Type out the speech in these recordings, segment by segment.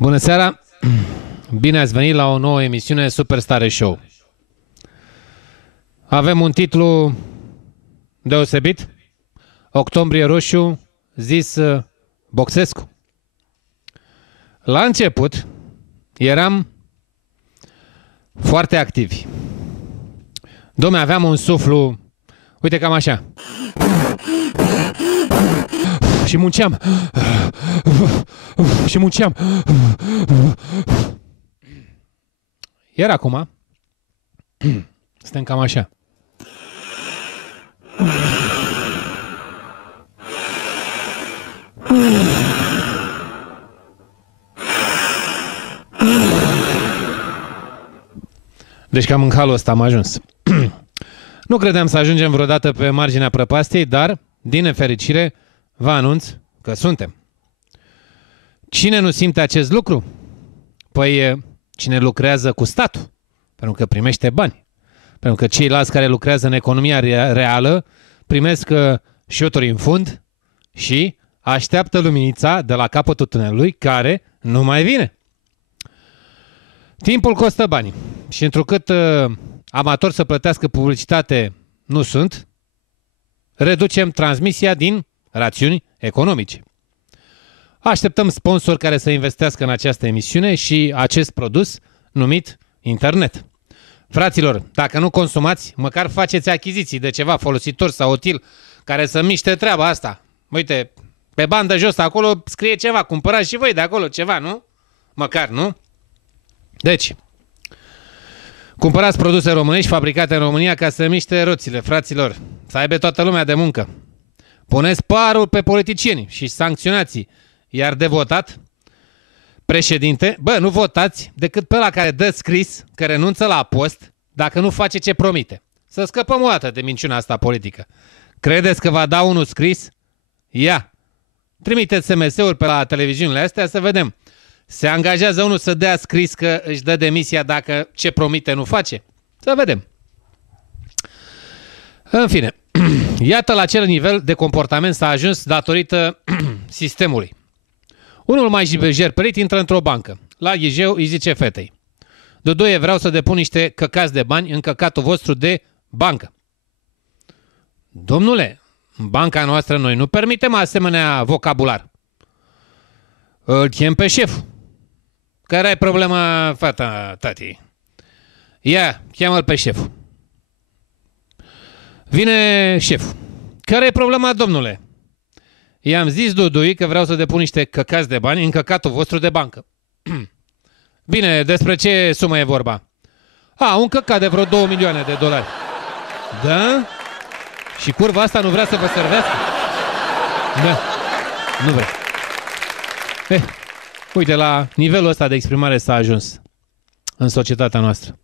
Bună seara! Bine ați venit la o nouă emisiune Superstare Show. Avem un titlu deosebit. Octombrie Roșu, zis Boxescu. La început eram foarte activi. Dom'le, aveam un suflu, uite cam așa. Și munceam. Și munceam. Iar acum suntem cam așa. Deci cam în halul ăsta am ajuns. Nu credeam să ajungem vreodată pe marginea prăpastiei, dar, din nefericire, vă anunț că suntem. Cine nu simte acest lucru? Păi cine lucrează cu statul, pentru că primește bani. Pentru că ceilalți care lucrează în economia reală primesc șuturi în fund și așteaptă luminița de la capătul tunelului care nu mai vine. Timpul costă bani și întrucât amatori să plătească publicitate nu sunt, reducem transmisia din rațiuni economice. Așteptăm sponsori care să investească în această emisiune și acest produs numit internet. Fraților, dacă nu consumați, măcar faceți achiziții de ceva folositor sau util care să miște treaba asta. Uite, pe bandă jos acolo scrie ceva, cumpărați și voi de acolo ceva, nu? Măcar, nu? Deci, cumpărați produse românești fabricate în România ca să miște roțile, fraților, să aibă toată lumea de muncă. Puneți parul pe politicieni și sancționați-i. Iar de votat, președinte, nu votați decât pe ăla care dă scris că renunță la post dacă nu face ce promite. Să scăpăm o dată de minciuna asta politică. Credeți că va da unul scris? Ia! Trimiteți SMS-uri pe la televiziunile astea să vedem. Se angajează unul să dea scris că își dă demisia dacă ce promite nu face? Să vedem. În fine, iată la ce nivel de comportament s-a ajuns datorită sistemului. Unul mai jerperit intră într-o bancă. La ghijeu îi zice fetei: Duduie, vreau să depun niște căcați de bani în căcatul vostru de bancă. Domnule, în banca noastră noi nu permitem asemenea vocabular. Îl chem pe șef. Care e problema, fata, tati? Ia, cheamă-l pe șef. Vine șeful. Care e problema, domnule? I-am zis Dudui că vreau să depun niște căcați de bani în căcatul vostru de bancă. Bine, despre ce sumă e vorba? Un căcat de vreo 2 milioane de dolari. Da? Și curva asta nu vrea să vă servească? Da, nu vrea. Uite, la nivelul ăsta de exprimare s-a ajuns în societatea noastră.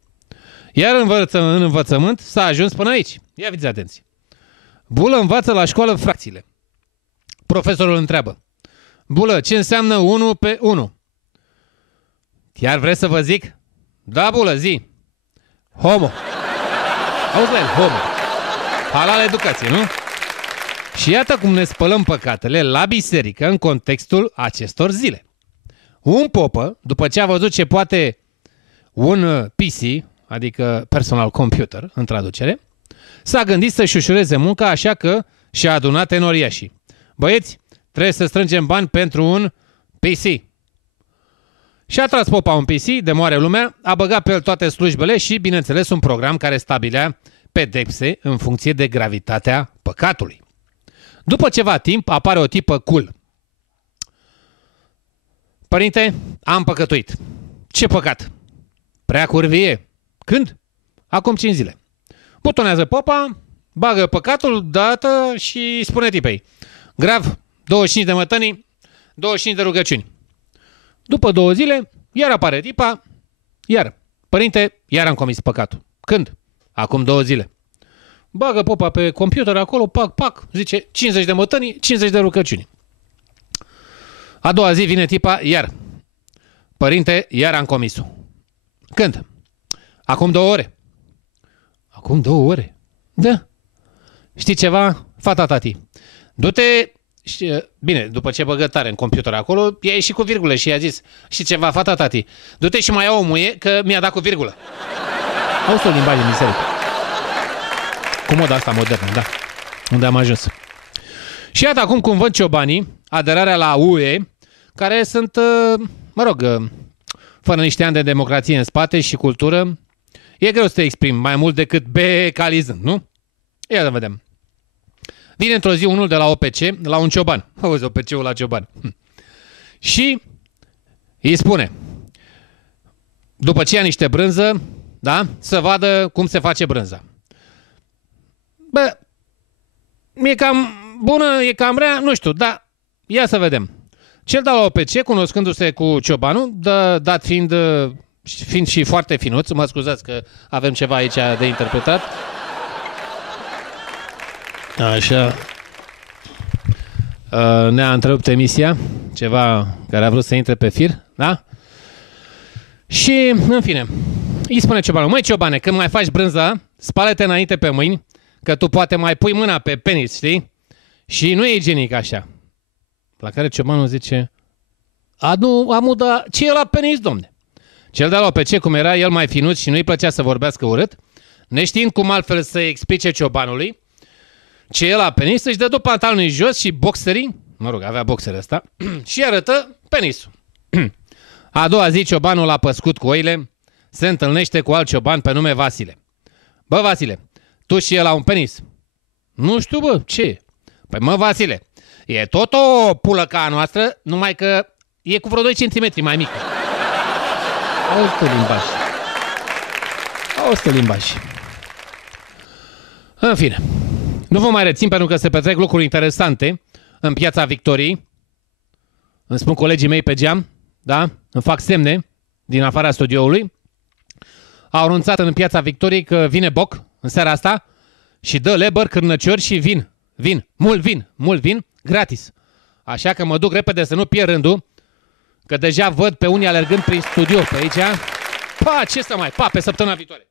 Iar în învățământ s-a ajuns până aici. Ia fiți atenți. Bulă învață la școală fracțiile. Profesorul întreabă: Bulă, ce înseamnă 1 pe 1? Chiar vreți să vă zic? Da, Bulă, zi. Homo. Auzi la el, homo. Halal educație, nu? Și iată cum ne spălăm păcatele la biserică în contextul acestor zile. Un popă, după ce a văzut ce poate un PC, adică personal computer, în traducere, s-a gândit să-și ușureze munca, așa că și-a adunat enoriașii. Băieți, trebuie să strângem bani pentru un PC. Și-a tras popa un PC, de moare lumea, a băgat pe el toate slujbele și, bineînțeles, un program care stabilea pedepse în funcție de gravitatea păcatului. După ceva timp apare o tipă cool. Părinte, am păcătuit. Ce păcat? Prea curvie. Când? Acum 5 zile. Butonează popa, bagă păcatul dată și spune tipei: grav, 25 de mătănii, 25 de rugăciuni. După 2 zile, iar apare tipa, iar: părinte, iar am comis păcatul. Când? Acum 2 zile. Bagă popa pe computer acolo, pac, zice 50 de mătănii, 50 de rugăciuni. A doua zi vine tipa, iar: părinte, iar am comis-o. Când? Acum 2 ore. Acum 2 ore? Da. Știi ceva, fata tati? Du-te Și, bine, după ce băgă tare în computer acolo, i-a ieșit cu virgulă și i-a zis, și ceva, fata tati, du-te și mai ia o muie, că mi-a dat cu virgulă. Auzi o limbaj de miserie. Cu moda asta modernă, da. Unde am ajuns. Și iată acum cum văd ciobanii aderarea la UE, care sunt, mă rog, fără niște ani de democrație în spate și cultură, e greu să te exprimi mai mult decât becalizând, nu? Ia să vedem. Vine într-o zi unul de la OPC la un cioban. Auzi, OPC-ul la cioban. Și îi spune, după ce ia niște brânză, da, să vadă cum se face brânza. Bă, e cam bună, e cam rea, nu știu, dar ia să vedem. Cel de la OPC, cunoscându-se cu ciobanul, dat fiind și foarte finuț, mă scuzați că avem ceva aici de interpretat. Așa. Ne-a întrerupt emisia, ceva care a vrut să intre pe fir, da? Și, în fine, îi spune ciobanul, măi ciobane, când mai faci brânza, spală-te înainte pe mâini, că tu poate mai pui mâna pe penis, știi? Și nu e igienic așa. La care ciobanul zice, ce e la penis, domne? Cel de la OPC, cum era el mai finuț și nu-i plăcea să vorbească urât, neștiind cum altfel să explice ciobanului, ce e la penis, își dă pantalonii jos și boxerii, mă rog, avea boxerul ăsta, și arătă penisul. A doua zi, ciobanul a păscut cu oile, se întâlnește cu alt cioban pe nume Vasile. Bă, Vasile, tu și el au un penis? Nu știu, bă, ce? Păi mă, Vasile, e tot o pulă ca a noastră, numai că e cu vreo 2 cm mai mică. Auzi tu limbaj. Auzi tu limbaj. În fine, nu vă mai rețin pentru că se petrec lucruri interesante în Piața Victoriei. Îmi spun colegii mei pe geam, da? Îmi fac semne din afara studioului. Au anunțat în Piața Victoriei că vine Boc în seara asta și dă lebăr, cârnăciori și vin, mult vin, gratis. Așa că mă duc repede să nu pierd rândul, că deja văd pe unii alergând prin studio pe aici. Pa, ce să mai, pe săptămâna viitoare.